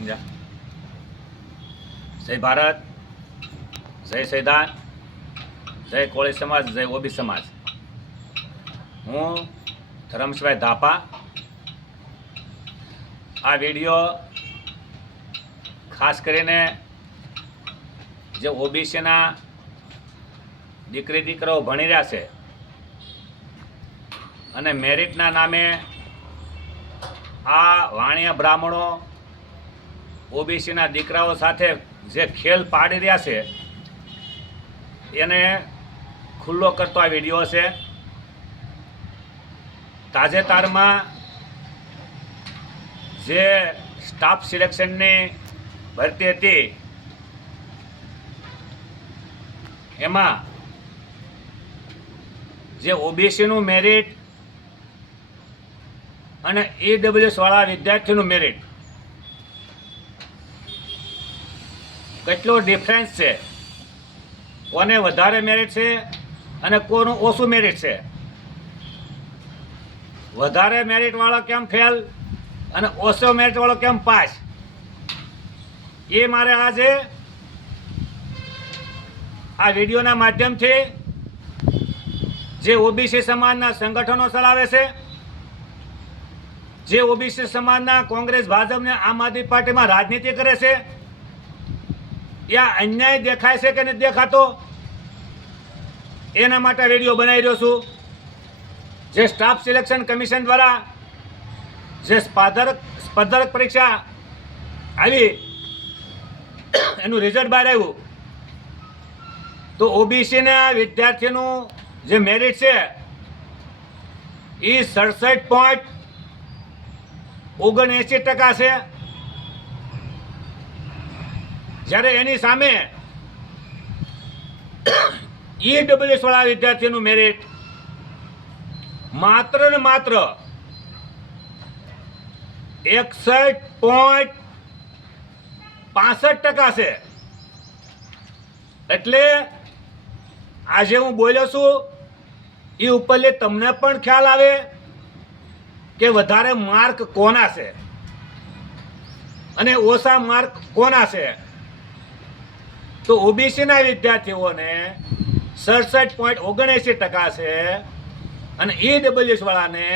સમજ્યા? જય ભારત, જય સંવિધાન, જય કોળી સમાજ, જય ઓબી સમાજ. હું ધરમશભાઈ ધાપા. આ વિડીયો ખાસ કરીને જે ઓબીસીના દીકરી દીકરાઓ ભણી રહ્યા છે અને મેરિટના નામે આ વાણિયા બ્રાહ્મણો ઓબીસીના દીકરાઓ સાથે જે ખેલ પાડી રહ્યા છે એને ખુલ્લો કરતો આ વિડીયો છે. તાજેતરમાં જે સ્ટાફ સિલેક્શનની ભરતી હતી એમાં જે ઓબીસીનું મેરિટ અને ઈડબ્લ્યુએસ વાળા વિદ્યાર્થીનું મેરિટ કેટલો ડિફરન્સ છે, કોને વધારે મેરિટ છે અને કોનું ઓછું મેરિટ છે. વધારે મેરિટ વાળો કેમ ફેલ અને ઓછો મેરિટ વાળો કેમ પાસ, એ મારે આજે આ વિડીયોના માધ્યમથી જે ઓબીસી સમાજના સંગઠનો ચલાવે છે, જે ઓબીસી સમાજના કોંગ્રેસ, ભાજપ ને આમ આદમી પાર્ટીમાં રાજનીતિ કરે છે, ત્યાં અન્યાય દેખાય છે કે નથી દેખાતો એના માટે વિડીયો બનાવી રહ્યો છું. જે સ્ટાફ સિલેક્શન કમિશન દ્વારા જે સ્પર્ધક પરીક્ષા આવી એનું રિઝલ્ટ બહાર આવ્યું તો ઓબીસીના વિદ્યાર્થીનું જે મેરિટ છે એ 67.79% છે, જ્યારે એની સામે ઈડબ્લ્યુએસ વાળા વિદ્યાર્થીનું મેરિટ માત્ર ને માત્ર 61.65% છે. એટલે આજે હું બોલ્યો છું એ ઉપરથી તમને પણ ખ્યાલ આવે કે વધારે માર્ક કોના છે અને ઓછા માર્ક કોના છે. તો ઓબીસીના વિદ્યાર્થીઓને 67.79% છે અને ઈડબ્લ્યુએસ વાળાને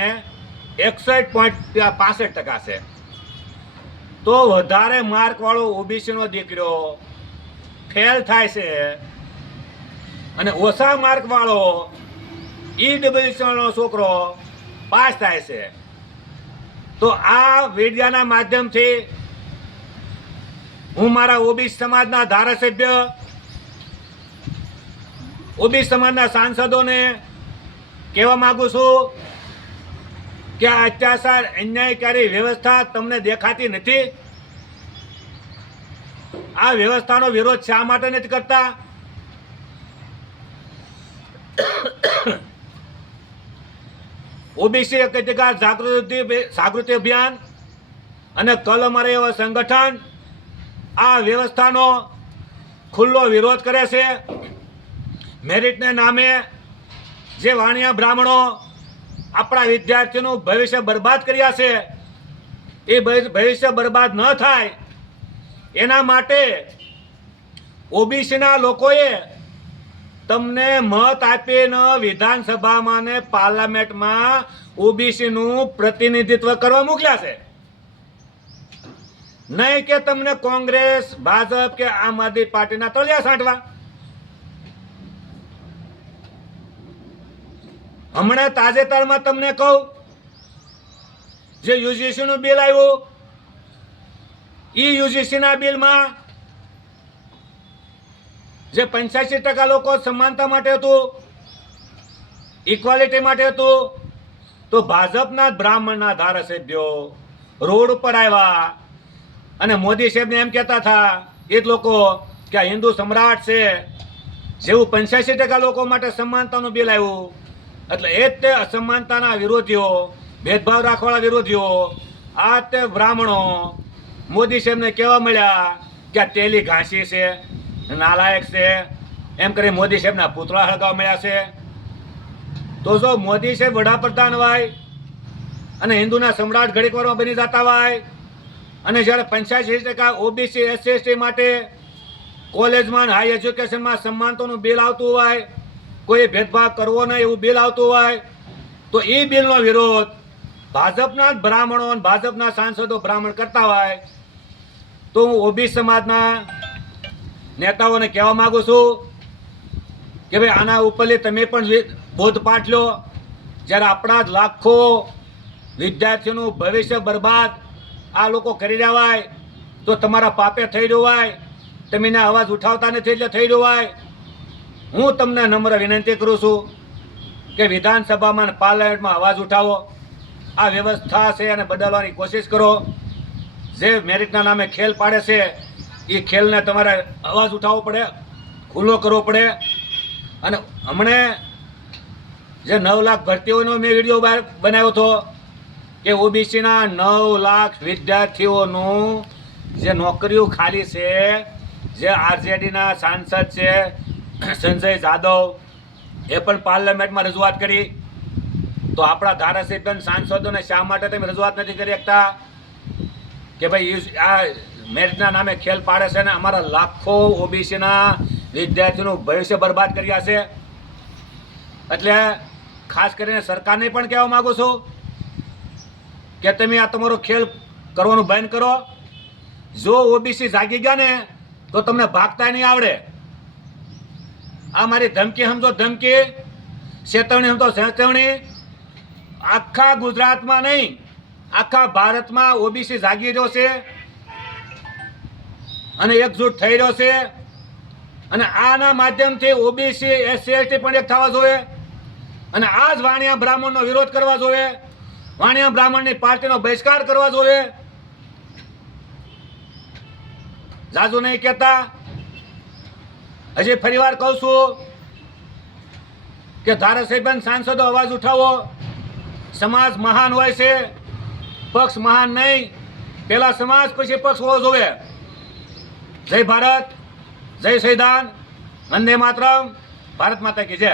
61.65% છે. તો વધારે માર્ક વાળો ઓબીસીનો દીકરો ફેલ થાય છે અને ઓછા માર્ક વાળો ઈડબ્લ્યુએસ વાળો છોકરો પાસ થાય છે. તો આ વિડીયોના માધ્યમથી હું મારા ઓબીસી સમાજના ધારાસભ્ય, ઓબીસી સમાજના સાંસદોને કહેવા માંગુ છું કે આ અત્યાચાર, અન્યાયકારી વ્યવસ્થા તમને દેખાતી નથી? આ વ્યવસ્થાનો વિરોધ શા માટે નથી કરતા? ઓબીસી અધિકાર જાગૃતિ અભિયાન અને કલ અમારે એવા સંગઠન આ વ્યવસ્થાનો ખુલ્લો વિરોધ કરે છે. મેરિટને નામે જે વાણિયા બ્રાહ્મણો આપણા વિદ્યાર્થીઓનું ભવિષ્ય બરબાદ કર્યા છે એ ભવિષ્ય બરબાદ ન થાય એના માટે ઓબીસીના લોકોએ તમને મત આપીને વિધાનસભામાં ને પાર્લામેન્ટમાં ઓબીસીનું પ્રતિનિધિત્વ કરવા મોકલ્યા છે, નહીં કે તમને કોંગ્રેસ, ભાજપ કે આમ આદમી પાર્ટીના તળિયા સાંટવા. હમણાં તાજેતરમાં તમને કહું, જે યુજીસીનું બિલ આવ્યું એ યુજીસીના બિલમાં જે 85% લોકો સમાનતા માટે હતું, ઇક્વાલિટી માટે હતું, તો ભાજપના બ્રાહ્મણના ધારાસભ્યો રોડ ઉપર આવ્યા અને મોદી સાહેબને એમ કહેતા હતા એ જ લોકો કે આ હિન્દુ સમ્રાટ છે. જેવું 85% લોકો માટે સમાનતાનું બિલ આવ્યું એટલે એ જ તે અસમાનતાના વિરોધીઓ, ભેદભાવ રાખવાળા વિરોધીઓ, આ તે બ્રાહ્મણો મોદી સાહેબને કહેવા મળ્યા કે આ તેલી ઘાસી છે, નાલાયક છે, એમ કરી મોદી સાહેબના પૂતળા હળગાવવા મળ્યા છે. તો જો મોદી સાહેબ વડાપ્રધાન હોય અને હિન્દુના સમ્રાટ ઘડીક વારમાં બની જતા હોય અને જ્યારે 85% ઓબીસી એસસી એસટી માટે કોલેજમાં હાઈ એજ્યુકેશનમાં સન્માનતાનું બિલ આવતું હોય, કોઈ ભેદભાવ કરવો નહીં એવું બિલ આવતું હોય, તો એ બિલનો વિરોધ ભાજપના જ બ્રાહ્મણો અને ભાજપના સાંસદો બ્રાહ્મણ કરતા હોય, તો હું ઓબીસી સમાજના નેતાઓને કહેવા માંગુ છું કે ભાઈ આના ઉપરથી તમે પણ બોધપાઠ લો. જ્યારે આપણા જ લાખો વિદ્યાર્થીઓનું ભવિષ્ય બરબાદ આ લોકો કરી રહ્યા હોય, તો તમારા પાપે થઈ રહ્યું હોય, તમે એને અવાજ ઉઠાવતા નથી એટલે થઈ રહ્યું હોય. હું તમને નમ્ર વિનંતી કરું છું કે વિધાનસભામાં અને પાર્લામેન્ટમાં અવાજ ઉઠાવો, આ વ્યવસ્થા છે એને બદલવાની કોશિશ કરો. જે મેરિટના નામે ખેલ પાડે છે એ ખેલને તમારે અવાજ ઉઠાવવો પડે, ખુલ્લો કરવો પડે. અને હમણે જે 9 લાખ ભરતીઓનો મેં વિડીયો બહાર બનાવ્યો હતો કે ઓબીસીના 9 લાખ વિદ્યાર્થીઓનું જે નોકરીઓ ખાલી છે, જે આરજેડીના સાંસદ છે સંજય જાદવ એ પણ પાર્લામેન્ટમાં રજૂઆત કરી, તો આપણા ધારાસભ્ય સાંસદોને શા માટે તમે રજૂઆત નથી કરી શકતા કે ભાઈ આ મેરિટના નામે ખેલ પાડે છે ને અમારા લાખો ઓબીસીના વિદ્યાર્થીઓનું ભવિષ્ય બરબાદ કર્યા છે. એટલે ખાસ કરીને સરકારને પણ કહેવા માંગુ છું કે તમે આ તમારો ખેલ કરવાનું બંધ કરો. જો ઓબીસી જાગી ગયા ને તો તમને ભાગતા નહીં આવડે. આ મારી ધમકી સમજો ધમકી, ચેતવણી સમજો ચેતવણી. આખા ગુજરાતમાં નહીં, આખા ભારતમાં ઓબીસી જાગી રહ્યો છે અને એકજૂટ થઈ રહ્યો છે. અને આના માધ્યમથી ઓબીસી એસસી એસટી પણ એક થવા જોઈએ. અને આ જ વાણિયા બ્રાહ્મણનો વિરોધ કરવા જોઈએ, વાણિયા બ્રાહ્મણની પાર્ટીનો બહિષ્કાર કરવા જોઈએ. જાજુ નહીં કહેતા, હજી ફરીવાર કહું છું કે ધારાસભ્ય સાંસદો અવાજ ઉઠાવો. સમાજ મહાન હોય છે, પક્ષ મહાન નહીં. પહેલા સમાજ પછી પક્ષ હોવો જોઈએ. જય ભારત, જય સંવિધાન, વંદે માતરમ, ભારત માતા કી જય.